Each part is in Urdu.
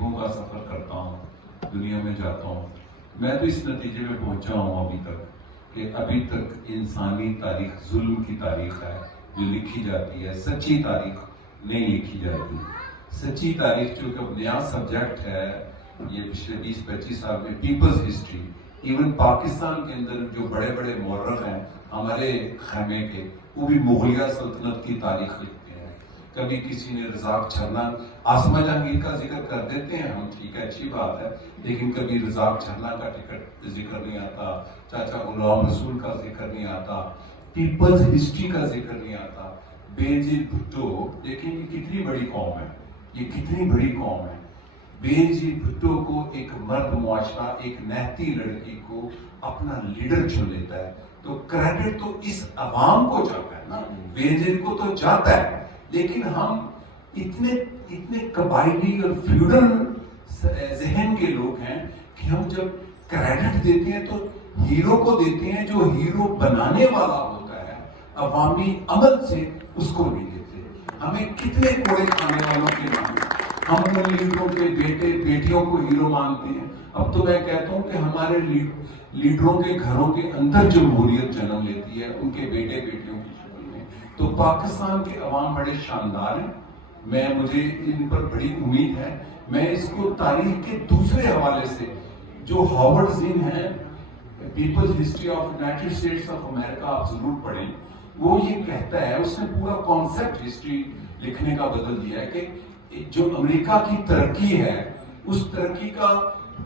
تہذیبوں کا سفر کرتا ہوں، دنیا میں جاتا ہوں، میں تو اس نتیجے میں پہنچا ہوں ابھی تک کہ ابھی تک انسانی تاریخ ظلم کی تاریخ ہے جو لکھی جاتی ہے، سچی تاریخ نہیں لکھی جاتی۔ سچی تاریخ جو کہ نیا سبجیکٹ ہے یہ پچھلے 20-25 سال میں، پیپلز ہسٹری، ایون پاکستان کے اندر جو بڑے بڑے مورخ ہیں ہمارے خیمے کے، وہ بھی مغلیہ سلطنت کی تاریخ لکھتے ہیں۔ کبھی کسی نے رزاق چھرنا، آسمہ جہانگیر کا ذکر کر دیتے ہیں ہم، ٹھیک ہے، اچھی بات ہے، لیکن کبھی رزاق چھرنا کا ذکر نہیں آتا، چاچا غلام رسول کا ذکر نہیں آتا، پیپلز ہسٹری کا ذکر نہیں آتا۔ بےنظیر بھٹو، دیکھیں یہ کتنی بڑی قوم ہے، یہ کتنی بڑی قوم ہے۔ بےنظیر بھٹو کو ایک مرد معاشرہ، ایک نہتی لڑکی کو اپنا لیڈر چن لیتا ہے، تو کریڈٹ تو اس عوام کو جاتا ہے نا، بےنظیر کو تو جاتا ہے، لیکن ہم اتنے قبائلی اور فیوڈل ذہن کے لوگ ہیں کہ ہم جب کریڈٹ دیتے ہیں تو ہیرو کو دیتے ہیں جو ہیرو بنانے والا ہوتا ہے، عوامی عمل سے اس کو نہیں دیتے۔ ہمیں کتنے کوڑے کھانے والوں کے نام، ہم ان لیڈروں کے بیٹے بیٹیوں کو ہیرو مانتے ہیں۔ اب تو میں کہتا ہوں کہ ہمارے لیڈروں کے گھروں کے اندر جمہوریت جنم لیتی ہے ان کے بیٹے بیٹیوں کی شکل میں۔ تو پاکستان کے عوام بڑے شاندار ہیں، مجھے ان پر بڑی امید ہے۔ میں اس کو تاریخ کے دوسرے حوالے سے، جو ہاورڈ زین ہے، people's history of United States of America, آپ ضرور پڑھیں، وہ یہ کہتا ہے، اس نے پورا کانسیپٹ ہسٹری لکھنے کا بدل دیا ہے کہ جو امریکہ کی ترقی ہے، اس ترقی کا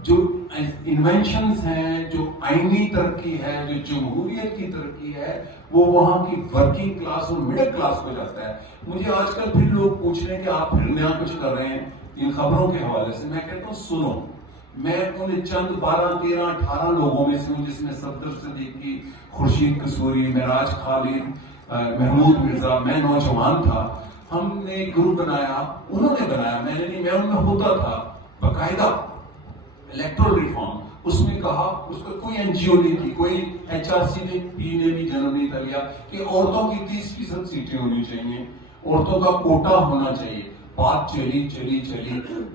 جو انوینشنز ہیں، جو آئینی ترقی ہے، جو جمہوریت کی ترقی ہے، وہ وہاں کی ورکنگ کلاس اور مڈل کلاس کو جاتا ہے۔ مجھے آج کل پھر لوگ پوچھ رہے ہیں کہ آپ پھر نیا کچھ کر رہے ہیں ان خبروں کے حوالے سے۔ میں کہتا ہوں سنو، میں ان چند 12, 13, 18 لوگوں میں سے ہوں جس میں صفدر صدیقی، خورشید قصوری، معراج خالد، محمود مرزا، میں نوجوان تھا، ہم نے ایک گروپ بنایا، انہوں نے بنایا، میں نے نہیں، میں ان میں ہوتا تھا، باقاعدہ الیکٹرل ریفارم، اس میں کہا، اس کا کوئی این جی او نہیں تھی، کوئی HRC نے بھی جنم نہیں لیا کہ عورتوں کی 30% سیٹیں ہونی چاہیے، عورتوں کا کوٹا ہونا چاہیے۔ بات چلی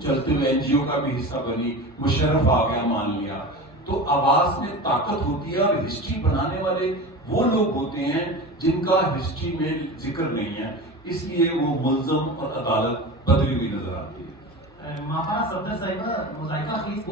چلتے ہوئے این جی او کا بھی حصہ بنی، مشرف آ گیا، مان لیا۔ تو آواز میں طاقت ہوتی ہے، اور ہسٹری بنانے والے وہ لوگ ہوتے ہیں جن کا ہسٹری میں ذکر نہیں ہے، اس لیے وہ ملزم اور عدالت بدلی ہوئی نظر آتی ہے۔ ماہانہ صفدر صاحبہ مذائقہ خیز